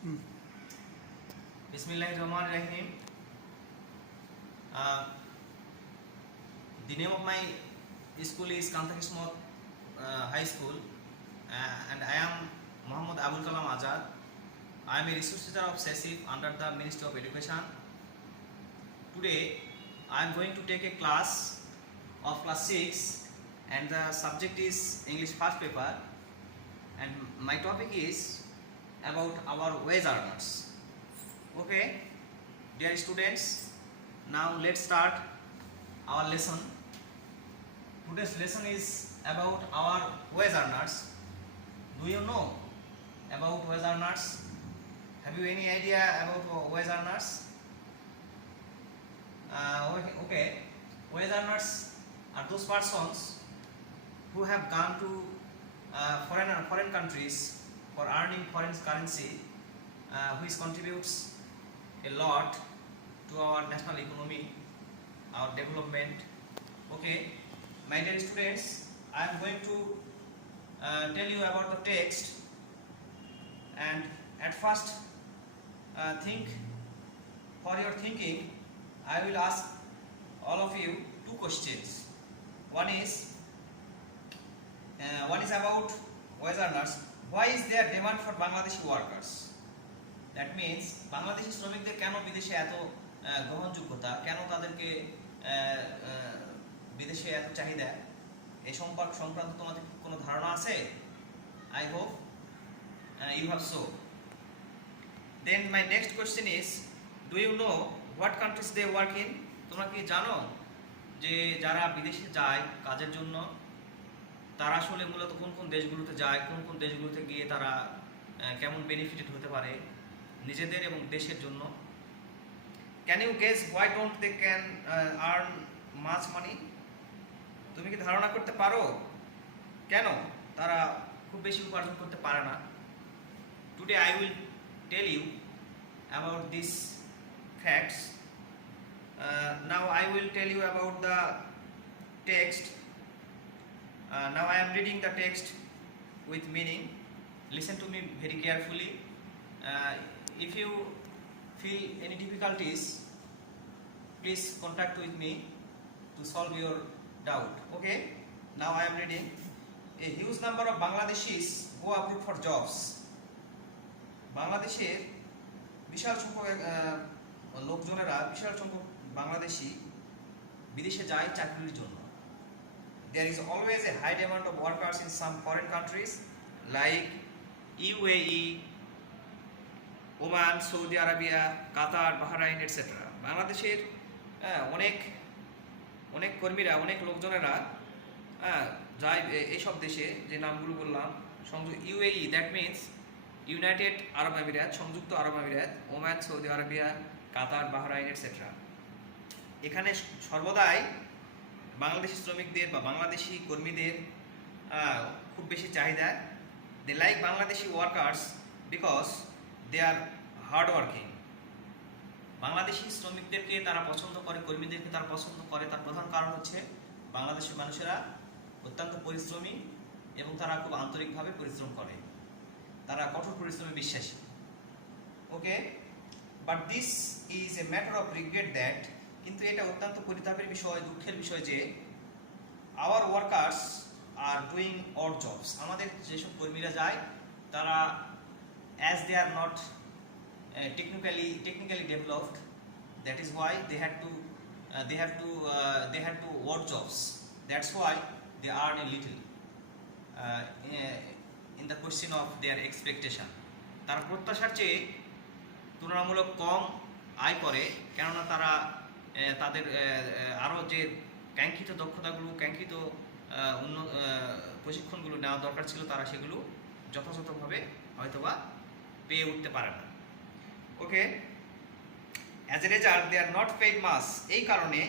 Bismillahirrahmanirrahim. Uh, the name of my school is Kanta Kismat High School, and I am Muhammad Abul Kalam Azad. I am a resource teacher of SESIF under the Ministry of Education. Today, I am going to take a class of class 6, and the subject is English first paper, and my topic is about our wage earners. Okay, dear students, now let's start our lesson. Today's lesson is about our wage earners. Do you know about wage earners? Have you any idea about wage earners? Okay, wage earners are those persons who have gone to foreign countries for earning foreign currency, which contributes a lot to our national economy, our development. Okay, my dear students, I am going to tell you about the text, and at first think for your thinking I will ask all of you two questions. One is about wage earners. Why is there demand for Bangladeshi workers? That means Bangladeshi শ্রমিকদের কেন বিদেশে এত গ্রহণযোগ্যতা, কেন তাদেরকে বিদেশে এত চাহিদা, এই সংক্রান্ত তোমাদের কোনো ধারণা আছে? I hope you have so. Then my next question is, do you know what countries they work in? তোমরা কি জানো যে যারা বিদেশে যায় কাজের জন্য তারা আসলে মূলত কোন কোন দেশগুলোতে যায়, কোন কোন দেশগুলোতে গিয়ে তারা কেমন বেনিফিটেড হতে পারে নিজেদের এবং দেশের জন্য? Can you guess why don't they can earn much money? তুমি কি ধারণা করতে পারো কেন তারা খুব বেশি উপার্জন করতে পারে না? Today I will tell you about this facts. Now I will tell you about the text. Now I am reading the text with meaning. Listen to me very carefully. If you feel any difficulties, please contact with me to solve your doubt. Okay, now I am reading. A huge number of Bangladeshis go abroad for jobs. বাংলাদেশের বিশাল সংখ্যক লোকজনেরা, বিশাল সংখ্যক বাংলাদেশি বিদেশে যায় চাকরির জন্য. There is always a high demand of workers in some foreign countries like UAE, Oman, Saudi Arabia, Qatar, Bahrain, etc. বাংলাদেশের অনেক কর্মীরা, অনেক লোকজনেরা যায় এইসব দেশে, যে নামগুলো বললাম. UAE, দ্যাট মিনস ইউনাইটেড আরব আমিরাত, সংযুক্ত আরব আমিরাত, ওমান, সৌদি আরবিয়া, কাতার, বাহরাইন, এটসেট্রা. এখানে সর্বদাই বাংলাদেশি শ্রমিকদের বা বাংলাদেশি কর্মীদের খুব বেশি চাহিদা. They like Bangladeshi workers because they are hard working. Bangladeshi শ্রমিকদেরকে তারা পছন্দ করে, কর্মীদেরকে তারা পছন্দ করে, তার প্রধান কারণ হচ্ছে বাংলাদেশি মানুষেরা অত্যন্ত পরিশ্রমী এবং তারা খুব আন্তরিকভাবে পরিশ্রম করে, তারা কঠোর পরিশ্রমে বিশ্বাসী. Okay, but this is a matter of regret that, কিন্তু এটা অত্যন্ত পরিতাপের বিষয়, দুঃখের বিষয় যে our workers are doing odd jobs. আমাদের যেসব কর্মীরা যায় তারা as they are not technically developed, that is why they had to work jobs. That's why they earn a little in the question of their expectation. তারা প্রত্যাশার চেয়ে তুলনামূলক কম আয় করে, কেননা তারা তাদের আরও যে কাঙ্ক্ষিত দক্ষতাগুলো, কাঙ্ক্ষিত প্রশিক্ষণগুলো নেওয়া দরকার ছিল তারা সেগুলো যথাযথভাবে হয়তোবা পেয়ে উঠতে পারে না. Okay, as a result they are not paid much. এই কারণে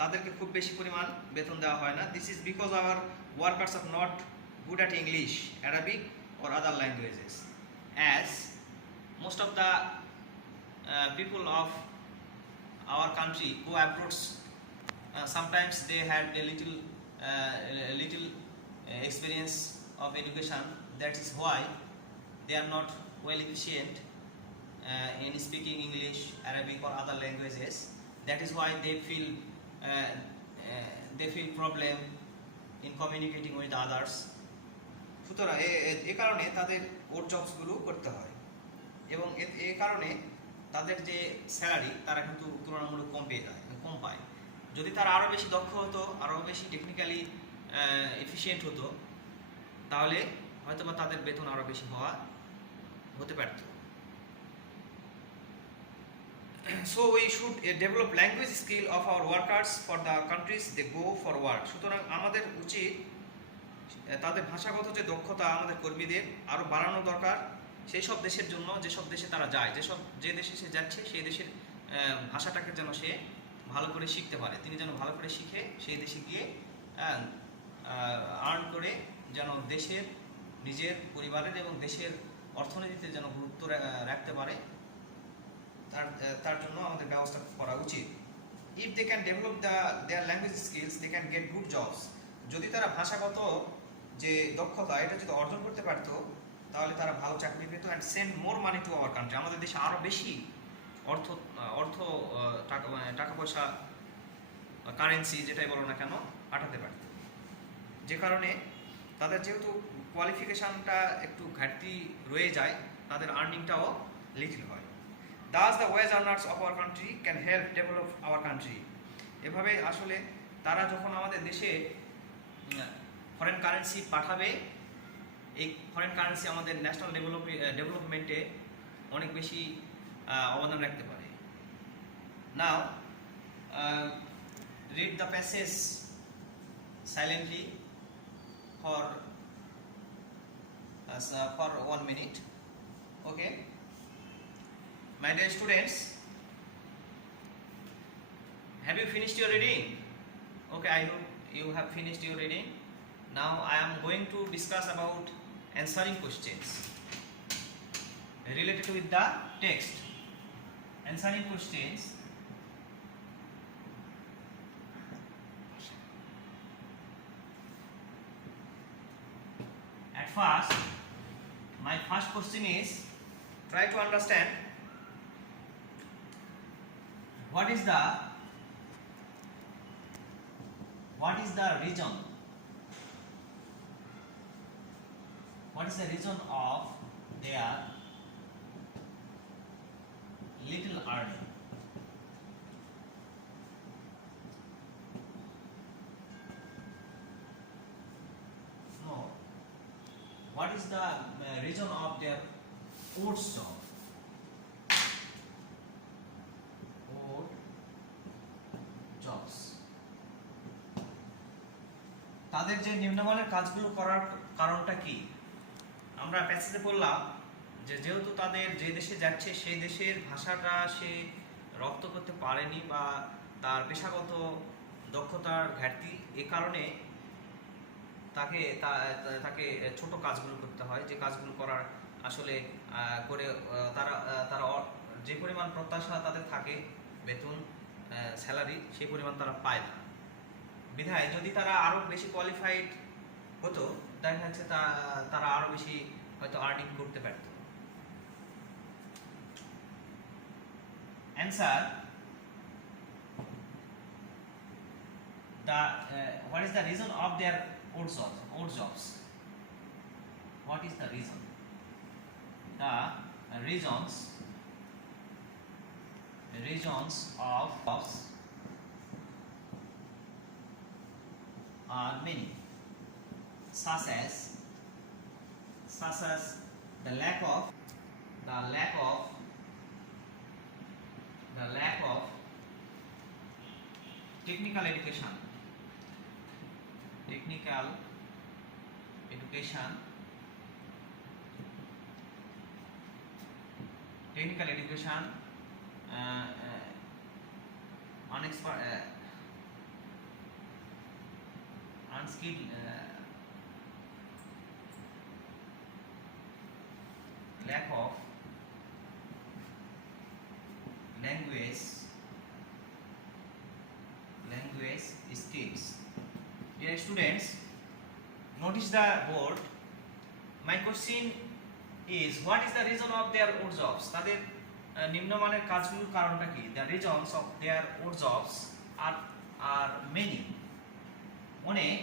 তাদেরকে খুব বেশি পরিমাণ বেতন দেওয়া হয় না. This is because our workers are not good at English, Arabic or other languages, as most of the people of our country go abroad. Sometimes they had a little experience of education. That is why they are not well efficient in speaking English, Arabic or other languages. That is why they feel problem in communicating with others. সুতরাং এ কারণে তাদের ওড জবসগুলো করতে হয় এবং এ কারণে তাদের যে স্যালারি তারা কিন্তু তুলনামূলক কম পায়। যদি তারা আরও বেশি দক্ষ হতো, আরও বেশি টেকনিক্যালি এফিশিয়েন্ট হতো, তাহলে হয়তো বা তাদের বেতন আরও বেশি হতে পারত। So we should develop language skill of our workers for the countries they go for work. সুতরাং আমাদের উচিত তাদের ভাষাগত যে দক্ষতা আমাদের কর্মীদের আরও বাড়ানো দরকার সেই সব দেশের জন্য, যেসব দেশে তারা যায়, যে দেশে সে যাচ্ছে সেই দেশের ভাষাটাকে যেন সে ভালো করে শিখতে পারে। তিনি যেন ভালো করে শিখে সেই দেশে গিয়ে আর্ন করে যেন দেশের, নিজের পরিবারের এবং দেশের অর্থনীতিতে যেন গুরুত্ব রাখতে পারে, তার জন্য আমাদের ব্যবস্থা করা উচিত। If they can develop their language skills they can get good jobs. যদি তারা ভাষাগত যে দক্ষতা এটা যদি অর্জন করতে পারতো তাহলে তারা ভালো চাকরি পেত and send more money to our country. আমাদের দেশে আরও বেশি টাকা পয়সা, কারেন্সি যেটাই বলো না কেন, পাঠাতে পারত। যে কারণে তাদের যেহেতু কোয়ালিফিকেশানটা একটু ঘাটতি রয়ে যায়, তাদের আর্নিংটাও লিটল হয়। Thus the wage earners of our country can help develop our country. এভাবে আসলে তারা যখন আমাদের দেশে ফরেন কারেন্সি পাঠাবে, এই ফরেন কারেন্সি আমাদের ন্যাশনাল ডেভেলপমেন্টে অনেক বেশি অবদান রাখতে পারে। Now read the passage silently for 1 minute. Okay, my dear students, have you finished your reading? Okay, I hope you have finished your reading. Now I am going to discuss about answering questions related with the text. Answering questions. At first, my first question is, try to understand what is the reason? What is the reason of their little earning? No. What is the reason of their odd job? Odd jobs. তাদের যে নিম্নমানের কাজগুলো করার কারণটা কি? আমরা প্যাসেজে বললাম যে যেহেতু তাদের যে দেশে যাচ্ছে সেই দেশের ভাষাটা সে রপ্ত করতে পারেনি বা তার পেশাগত দক্ষতার ঘাটতি, এ কারণে তাকে ছোট কাজগুলো করতে হয়, যে কাজগুলো করার আসলে করে তারা যে পরিমাণ প্রত্যাশা তাদের থাকে বেতন, স্যালারি, সেই পরিমাণ তারা পায় না। বিধায় যদি তারা আরও বেশি কোয়ালিফাইড হতো, দেখা যাচ্ছে তারা আরও বেশি হয়তো আর্নিং করতে পারত। Answer, what is the reason of their odd jobs? What is the reason? The reasons of jobs are many, such as the lack of technical education, unskilled lack of language skills. Dear students, notice the board. My question is, what is the reason of their odd jobs? তাদের নিম্নমানের কাজগুলোর কারণটা কি? The reasons of their odd jobs are many, অনেক,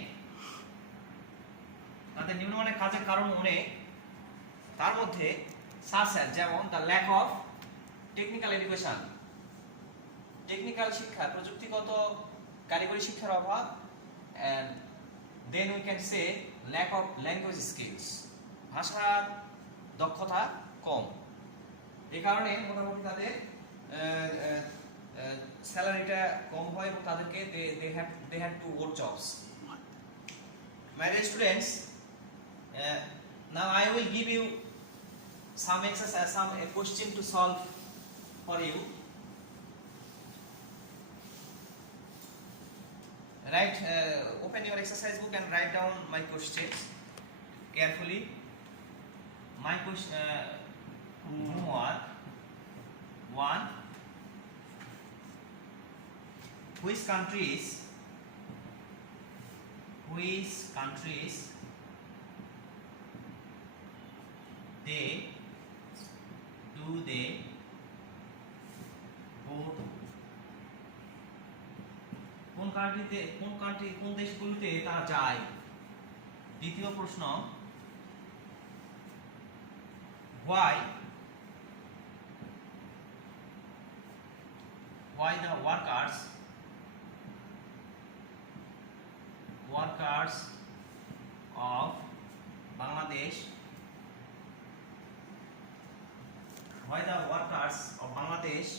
তাদের নিম্নমানের কাজের কারণ অনেক, তার মধ্যে যেমন the lack of technical education, technical শিক্ষা, প্রযুক্তিগত কারিগরি শিক্ষার অভাব, and then we can say lack of language skills, ভাষার দক্ষতা কম। এই কারণে মোটামুটি তাদের স্যালারিটা কম হয় এবং তাদেরকে they had to work jobs. My dear students, now I will give you some exercise, some a question to solve for you. Write, open your exercise book and write down my questions carefully. My question, homework 1. Which countries they do they go to? কোন দেশগুলোতে তারা যায়? দ্বিতীয় প্রশ্ন, why the workers of Bangladesh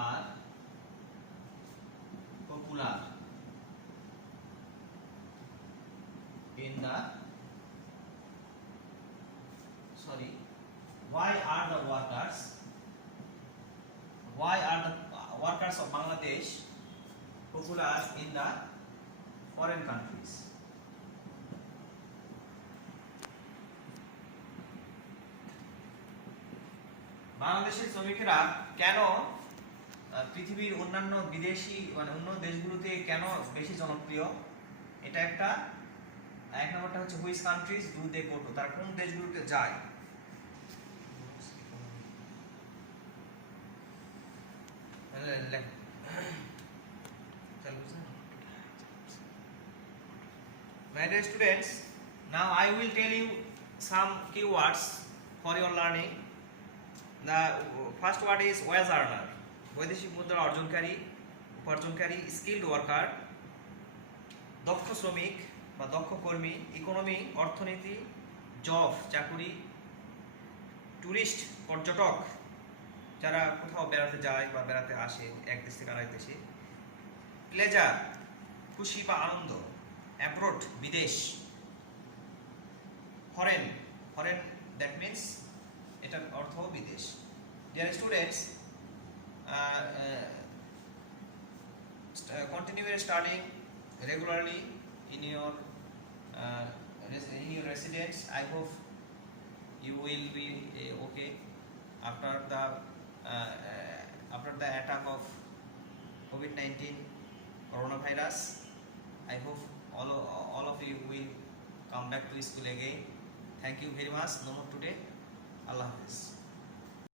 are popular in the why are the workers of Bangladesh popular in the foreign countries? বাংলাদেশের শ্রমিকেরা কেন পৃথিবীর অন্যান্য বিদেশি অন্য দেশগুলোতে কেন বেশি জনপ্রিয়? এটা একটা। এক নম্বরটা হচ্ছে which countries do they go to, তারা কোন দেশগুলোতে যায়। My dear students, now I will tell you some keywords for your learning. The first word is wage earner, বৈদেশিক মুদ্রা অর্জনকারী, উপার্জনকারী, স্কিলড ওয়ার্কার, দক্ষ শ্রমিক বা দক্ষ কর্মী, ইকোনমি অর্থনীতি, জব চাকুরি, টুরিস্ট পর্যটক যারা কোথাও বেড়াতে যায় বা বেড়াতে আসে এক দেশ থেকে আরেক দেশে, প্লেজার খুশি বা আনন্দ, অ্যাব্রোড বিদেশ, ফরেন দ্যাট মিনস এটার অর্থ বিদেশ। Dear students, continue studying regularly in your residence. I hope you will be okay after the attack of COVID-19 coronavirus. I hope all of you will come back to school again. Thank you very much. No more today. Allah Hafiz.